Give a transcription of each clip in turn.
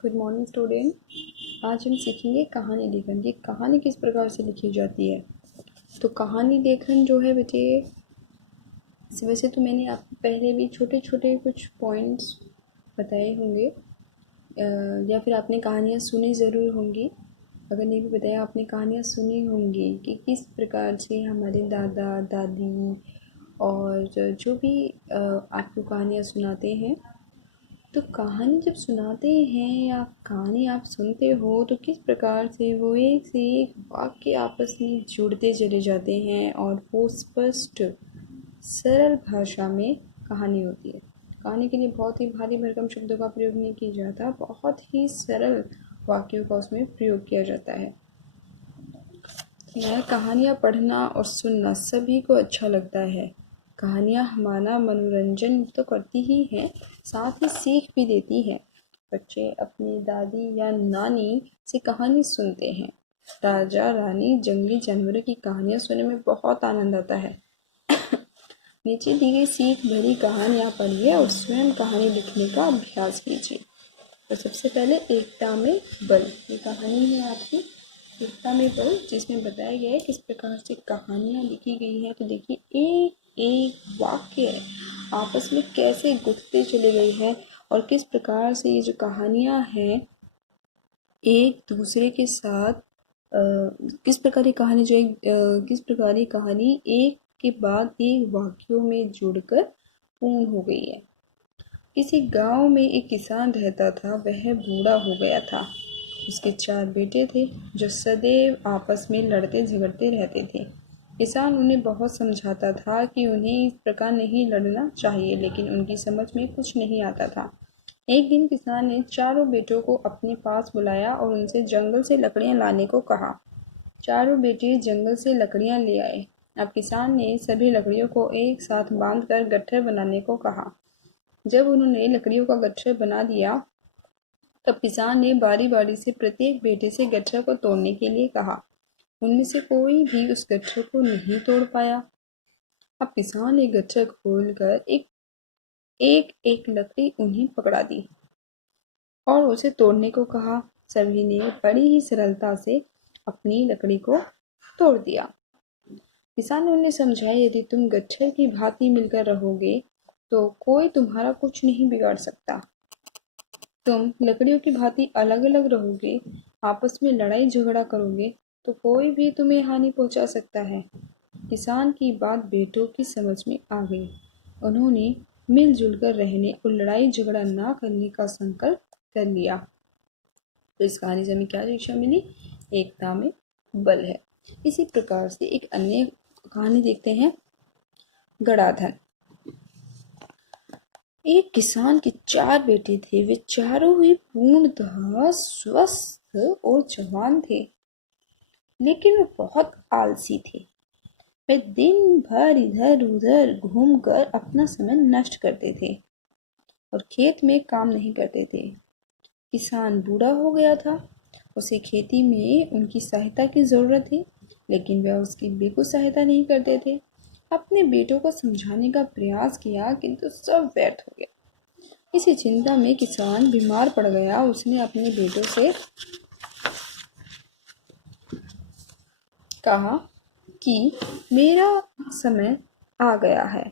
Good morning student. आज हम सीखेंगे कहानी लेखन। ये कहानी किस प्रकार से लिखी जाती है। तो कहानी लेखन जो है बेटे, वैसे तो मैंने आपको पहले भी छोटे छोटे कुछ पॉइंट्स बताए होंगे, या फिर आपने कहानियाँ सुनी ज़रूर होंगी। अगर नहीं भी बताया, आपने कहानियाँ सुनी होंगी कि किस प्रकार से हमारे दादा दादी और जो भी आपको कहानियाँ सुनाते हैं। तो कहानी जब सुनाते हैं या कहानी आप सुनते हो तो किस प्रकार से वो एक से एक वाक्य आपस में जुड़ते चले जाते हैं और वो स्पष्ट सरल भाषा में कहानी होती है। कहानी के लिए बहुत ही भारी भरकम शब्दों का प्रयोग नहीं किया जाता, बहुत ही सरल वाक्यों का उसमें प्रयोग किया जाता है। यह कहानियाँ पढ़ना और सुनना सभी को अच्छा लगता है। कहानियाँ हमारा मनोरंजन तो करती ही हैं, साथ ही सीख भी देती हैं। बच्चे अपनी दादी या नानी से कहानी सुनते हैं। राजा रानी जंगली जानवरों की कहानियाँ सुनने में बहुत आनंद आता है। नीचे दी गई सीख भरी कहानियाँ पढ़िए और स्वयं कहानी लिखने का अभ्यास कीजिए। तो सबसे पहले एकता में बल, ये कहानी है आपकी एकता में बल, जिसमें बताया गया है किस प्रकार से कहानियाँ लिखी गई है। तो देखिए, एक एक वाक्य आपस में कैसे गुथते चले गए हैं और किस प्रकार से ये जो कहानियाँ हैं एक दूसरे के साथ किस प्रकार की कहानी जो एक किस प्रकार की कहानी एक के बाद एक वाक्यों में जुड़कर पूर्ण हो गई है। किसी गांव में एक किसान रहता था। वह बूढ़ा हो गया था। उसके 4 बेटे थे जो सदैव आपस में लड़ते झगड़ते रहते थे। किसान उन्हें बहुत समझाता था कि उन्हें इस प्रकार नहीं लड़ना चाहिए, लेकिन उनकी समझ में कुछ नहीं आता था। एक दिन किसान ने चारों बेटों को अपने पास बुलाया और उनसे जंगल से लकड़ियां लाने को कहा। चारों बेटे जंगल से लकड़ियां ले आए। अब किसान ने सभी लकड़ियों को एक साथ बांधकर गट्ठर बनाने को कहा। जब उन्होंने लकड़ियों का गट्ठर बना दिया, तब किसान ने बारी बारी से प्रत्येक बेटे से गट्ठर को तोड़ने के लिए कहा। उनमें से कोई भी उस गट्ठर को नहीं तोड़ पाया। अब किसान ने गट्ठर खोलकर एक एक एक लकड़ी उन्हें पकड़ा दी और उसे तोड़ने को कहा। सभी ने बड़ी ही सरलता से अपनी लकड़ी को तोड़ दिया। किसान ने उन्हें समझाया, यदि तुम गट्ठर की भांति मिलकर रहोगे तो कोई तुम्हारा कुछ नहीं बिगाड़ सकता। तुम लकड़ियों की भांति अलग अलग रहोगे, आपस में लड़ाई झगड़ा करोगे तो कोई भी तुम्हें हानि पहुंचा सकता है। किसान की बात बेटों की समझ में आ गई। उन्होंने मिलजुल कर रहने और लड़ाई झगड़ा ना करने का संकल्प कर लिया। तो इस कहानी से हमें क्या शिक्षा मिली? एकता में बल है। इसी प्रकार से एक अन्य कहानी देखते हैं, गणाधन। एक किसान के 4 बेटे थे। वे चारों ही पूर्णतः स्वस्थ और जवान थे, लेकिन वे बहुत आलसी थे। वे दिन भर इधर उधर घूमकर अपना समय नष्ट करते थे और खेत में काम नहीं करते थे। किसान बूढ़ा हो गया था। उसे खेती में उनकी सहायता की जरूरत थी, लेकिन वह उसकी बिल्कुल सहायता नहीं करते थे। अपने बेटों को समझाने का प्रयास किया, किंतु सब व्यर्थ हो गया। इसी चिंता में किसान बीमार पड़ गया। उसने अपने बेटों से कहा कि मेरा समय आ गया है।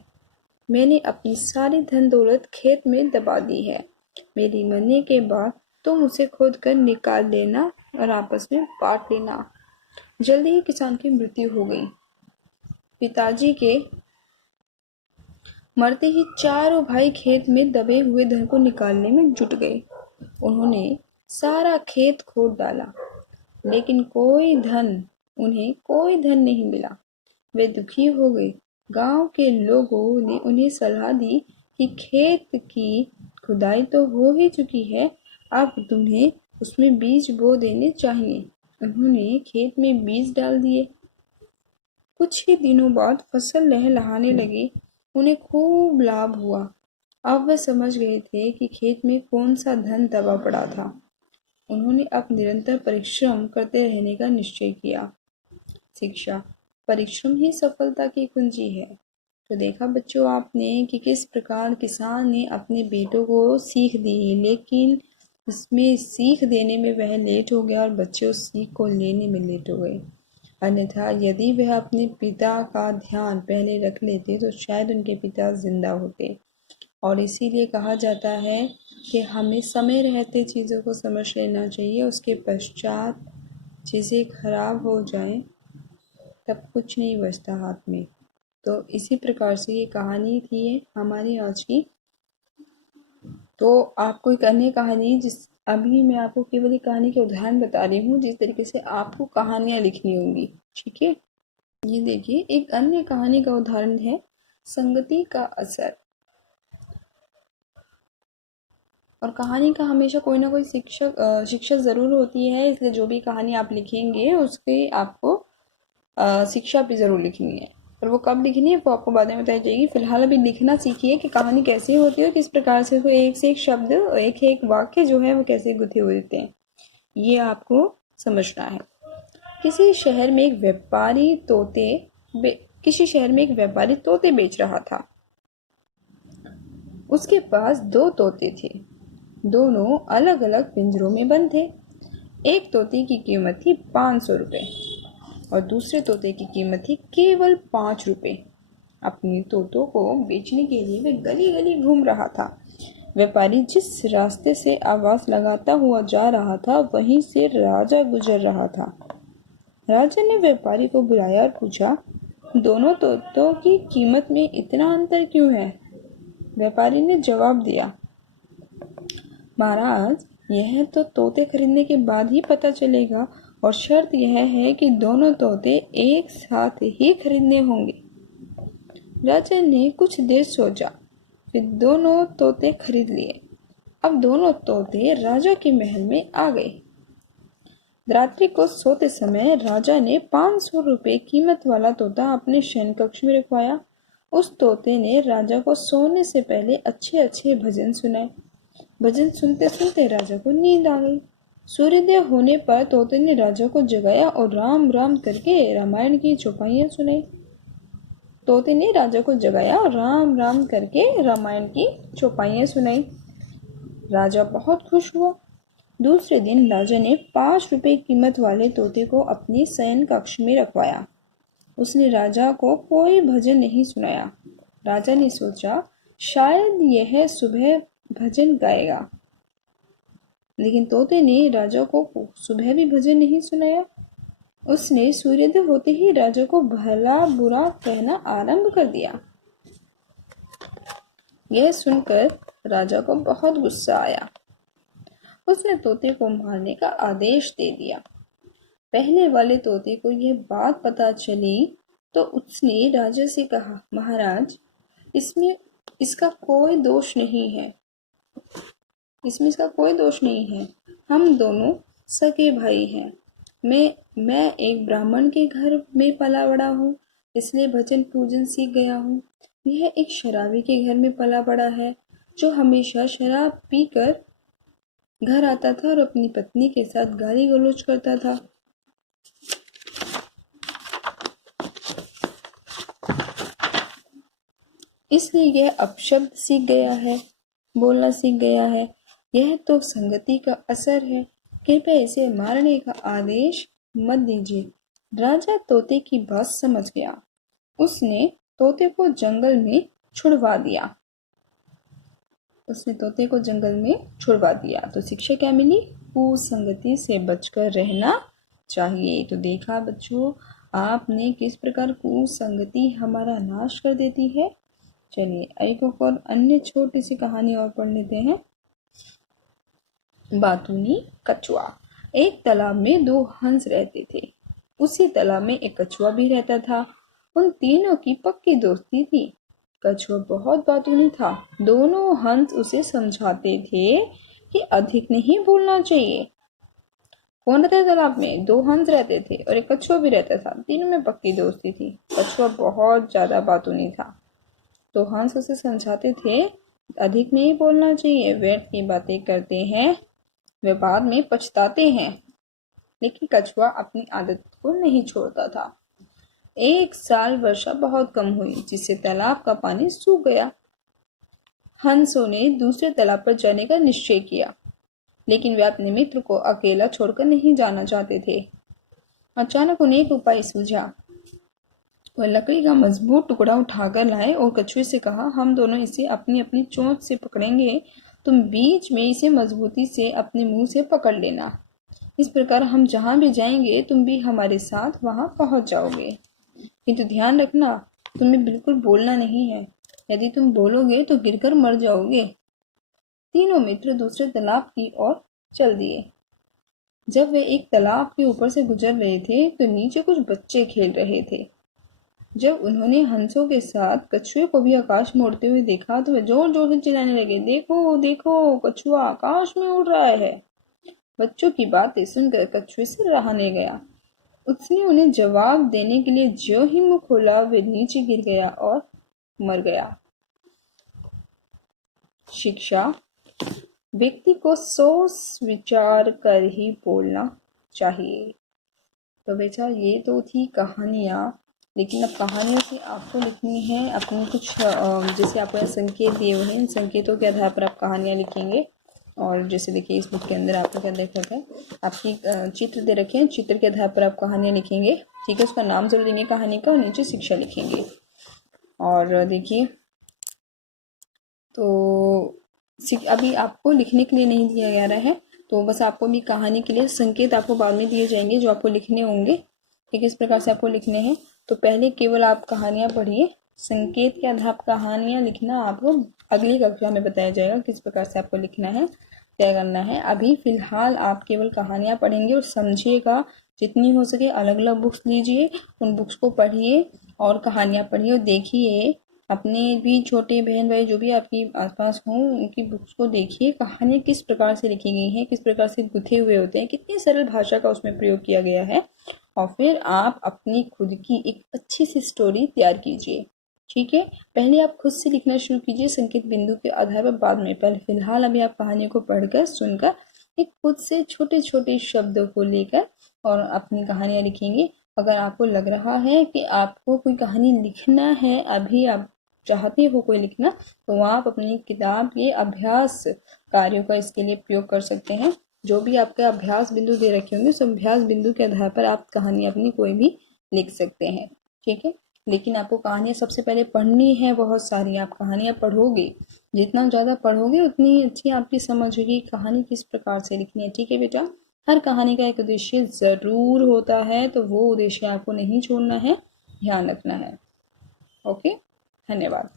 मैंने अपनी सारी धन दौलत खेत में दबा दी है। मेरी मरने के बाद तुम उसे खोद कर निकाल लेना और आपस में बांट लेना। जल्दी ही किसान की मृत्यु हो गई। पिताजी के मरते ही चारों भाई खेत में दबे हुए धन को निकालने में जुट गए। उन्होंने सारा खेत खोद डाला, लेकिन उन्हें कोई धन नहीं मिला। वे दुखी हो गए। गांव के लोगों ने उन्हें सलाह दी कि खेत की खुदाई तो हो ही चुकी है, अब तुम्हें उसमें बीज बो देने चाहिए। उन्होंने खेत में बीज डाल दिए। कुछ ही दिनों बाद फसल लहलहाने लगी। उन्हें खूब लाभ हुआ। अब वे समझ गए थे कि खेत में कौन सा धन दबा पड़ा था। उन्होंने अब निरंतर परिश्रम करते रहने का निश्चय किया। शिक्षा, परिश्रम ही सफलता की कुंजी है। तो देखा बच्चों आपने कि किस प्रकार किसान ने अपने बेटों को सीख दी, लेकिन इसमें सीख देने में वह लेट हो गया और बच्चे उस सीख को लेने में लेट हो गए। अन्यथा यदि वह अपने पिता का ध्यान पहले रख लेते तो शायद उनके पिता जिंदा होते। और इसीलिए कहा जाता है कि हमें समय रहते चीज़ों को समझ लेना चाहिए, उसके पश्चात चीज़ें खराब हो जाएं तब कुछ नहीं बचता हाथ में। तो इसी प्रकार से ये कहानी थी हमारी आज की। तो आपको एक अन्य कहानी अभी मैं आपको केवल एक कहानी के उदाहरण बता रही हूँ जिस तरीके से आपको कहानियाँ लिखनी होंगी, ठीक है। ये देखिए एक अन्य कहानी का उदाहरण है संगति का असर। और कहानी का हमेशा कोई ना कोई शिक्षा ज़रूर होती है, इसलिए जो भी कहानी आप लिखेंगे उसकी आपको शिक्षा भी ज़रूर लिखनी है। और वो कब लिखनी है वो आपको बाद में बताई जाएगी। फिलहाल अभी लिखना सीखिए कि कहानी कैसी होती है, किस प्रकार से उसको एक से एक शब्द, एक एक वाक्य जो है वो कैसे गुथे हुए होते हैं, ये आपको समझना है। किसी शहर में एक व्यापारी तोते बेच रहा था। उसके पास 2 तोते थे, दोनों अलग अलग पिंजरों में बंद थे। एक तोते की कीमत थी 500 रुपये और दूसरे तोते की कीमत थी केवल 5 रुपये। अपने तोतों को बेचने के लिए वह गली गली घूम रहा था। व्यापारी जिस रास्ते से आवाज लगाता हुआ जा रहा था वहीं से राजा गुजर रहा था। राजा ने व्यापारी को बुलाया और पूछा, दोनों तोतों की कीमत में इतना अंतर क्यों है? व्यापारी ने जवाब दिया, महाराज, यह तो तोते खरीदने के बाद ही पता चलेगा और शर्त यह है कि दोनों तोते एक साथ ही खरीदने होंगे। राजा ने कुछ देर सोचा, फिर दोनों तोते खरीद लिए। अब दोनों तोते राजा के महल में आ गए। रात्रि को सोते समय राजा ने 500 रुपये कीमत वाला तोता अपने शयन कक्ष में रखवाया। उस तोते ने राजा को सोने से पहले अच्छे अच्छे भजन सुनाए। भजन सुनते सुनते राजा को नींद आ गई। सूर्योदय होने पर तोते ने राजा को जगाया और राम राम करके रामायण की चौपाइयाँ सुनाई। तोते ने राजा को जगाया और राम राम करके रामायण की चौपाइयाँ सुनाई। राजा बहुत खुश हुआ। दूसरे दिन राजा ने 5 रुपये कीमत वाले तोते को अपने शयन कक्ष में रखवाया। उसने राजा को कोई भजन नहीं सुनाया। राजा ने सोचा, शायद यह सुबह भजन गाएगा, लेकिन तोते ने राजा को सुबह भी भजन नहीं सुनाया। उसने सूर्योदय होते ही राजा को भला बुरा कहना आरंभ कर दिया। यह सुनकर राजा को बहुत गुस्सा आया। उसने तोते को मारने का आदेश दे दिया। पहले वाले तोते को यह बात पता चली तो उसने राजा से कहा, महाराज, इसमें इसका कोई दोष नहीं है। हम दोनों सगे भाई हैं। मैं एक ब्राह्मण के घर में पला बड़ा हूँ, इसलिए भजन पूजन सीख गया हूँ। यह एक शराबी के घर में पला बड़ा है जो हमेशा शराब पीकर घर आता था और अपनी पत्नी के साथ गाली गलौज करता था। इसलिए यह अपशब्द सीख गया है, बोलना सीख गया है। यह तो संगति का असर है। कृपया इसे मारने का आदेश मत दीजिए। राजा तोते की बात समझ गया। उसने तोते को जंगल में छुड़वा दिया। तो शिक्षा क्या मिली? कुसंगति से बचकर रहना चाहिए। तो देखा बच्चों, आपने किस प्रकार कुसंगति हमारा नाश कर देती है। चलिए एक और अन्य छोटी सी कहानी और पढ़ लेते हैं। बातूनी कछुआ। एक तालाब में 2 हंस रहते थे। उसी तालाब में एक कछुआ भी रहता था। उन तीनों की पक्की दोस्ती थी। कछुआ बहुत बातूनी था। दोनों हंस उसे समझाते थे कि अधिक नहीं बोलना चाहिए। कौन रहता तालाब में? 2 हंस रहते थे और एक कछुआ भी रहता था। तीनों में पक्की दोस्ती थी। कछुआ बहुत ज्यादा बातूनी था तो हंस उसे समझाते थे, अधिक नहीं बोलना चाहिए, व्यर्थ की बातें करते हैं, वे बाद में पछताते हैं। लेकिन कछुआ अपनी आदत को नहीं छोड़ता था। एक साल वर्षा बहुत कम हुई जिससे तालाब का पानी सूख गया। हंसों ने दूसरे तालाब पर जाने का निश्चय किया। लेकिन वे अपने मित्र को अकेला छोड़कर नहीं जाना चाहते थे। अचानक उन्हें एक उपाय सूझा। वह लकड़ी का मजबूत टुकड़ा उठाकर लाए और कछुए से कहा, हम दोनों इसे अपनी अपनी चोंच से पकड़ेंगे। तुम बीच में इसे मजबूती से अपने मुंह से पकड़ लेना। इस प्रकार हम जहां भी जाएंगे तुम भी हमारे साथ वहां पहुंच जाओगे। किंतु ध्यान रखना, तुम्हें बिल्कुल बोलना नहीं है। यदि तुम बोलोगे तो गिरकर मर जाओगे। तीनों मित्र दूसरे तालाब की ओर चल दिए। जब वे एक तालाब के ऊपर से गुजर रहे थे तो नीचे कुछ बच्चे खेल रहे थे। जब उन्होंने हंसों के साथ कछुए को भी आकाश में उड़ते हुए देखा तो वे जोर जोर से चिल्लाने लगे, देखो देखो, कछुआ आकाश में उड़ रहा है। बच्चों की बातें सुनकर कछुए से रहा नहीं गया। उसने उन्हें जवाब देने के लिए जो ही मुंह खोला वे नीचे गिर गया और मर गया। शिक्षा: व्यक्ति को सोच विचार कर ही बोलना चाहिए। तो बेटा ये तो थी कहानियाँ, लेकिन अब कहानियों से आपको लिखनी है अपनी कुछ जैसे आपको संकेत दिए हुए हैं, इन संकेतों के आधार पर आप कहानियाँ लिखेंगे। और जैसे देखिए इस बुक के अंदर आपको क्या देखा है, आपकी चित्र दे रखे हैं, चित्र के आधार पर आप कहानियाँ लिखेंगे। ठीक है, उसका नाम जरूर देंगे कहानी का और नीचे शिक्षा लिखेंगे। और देखिए तो अभी आपको लिखने के लिए नहीं दिया जा रहा है, तो बस आपको भी कहानी के लिए संकेत आपको बाद में दिए जाएंगे जो आपको लिखने होंगे। ठीक, इस प्रकार से आपको लिखने हैं। तो पहले केवल आप कहानियाँ पढ़िए, संकेत के आधार पर कहानियाँ लिखना आपको अगली कक्षा में बताया जाएगा किस प्रकार से आपको लिखना है, क्या करना है। अभी फिलहाल आप केवल कहानियाँ पढ़ेंगे और समझिएगा। जितनी हो सके अलग अलग बुक्स लीजिए, उन बुक्स को पढ़िए और कहानियाँ पढ़िए और देखिए। अपने भी छोटे बहन भाई जो भी आपके आसपास हों उनकी बुक्स को देखिए, कहानियाँ किस प्रकार से लिखी गई हैं, किस प्रकार से गुथे हुए होते हैं, कितनी सरल भाषा का उसमें प्रयोग किया गया है। और फिर आप अपनी खुद की एक अच्छी सी स्टोरी तैयार कीजिए। ठीक है, पहले आप खुद से लिखना शुरू कीजिए संकेत बिंदु के आधार पर, बाद में। पहले फिलहाल अभी आप कहानियों को पढ़कर सुनकर एक खुद से छोटे छोटे शब्दों को लेकर और अपनी कहानियाँ लिखेंगे। अगर आपको लग रहा है कि आपको कोई कहानी लिखना है, अभी आप चाहते हो कोई लिखना, तो आप अपनी किताब के अभ्यास कार्यों का इसके लिए प्रयोग कर सकते हैं। जो भी आपके अभ्यास बिंदु दे रखे होंगे उस अभ्यास बिंदु के आधार पर आप कहानी अपनी कोई भी लिख सकते हैं। ठीक है, लेकिन आपको कहानियाँ सबसे पहले पढ़नी है, बहुत सारी आप कहानियाँ पढ़ोगे। जितना ज़्यादा पढ़ोगे उतनी अच्छी आपकी समझ होगी कहानी किस प्रकार से लिखनी है। ठीक है बेटा, हर कहानी का एक उद्देश्य ज़रूर होता है, तो वो उद्देश्य आपको नहीं छोड़ना है, ध्यान रखना है। ओके, धन्यवाद।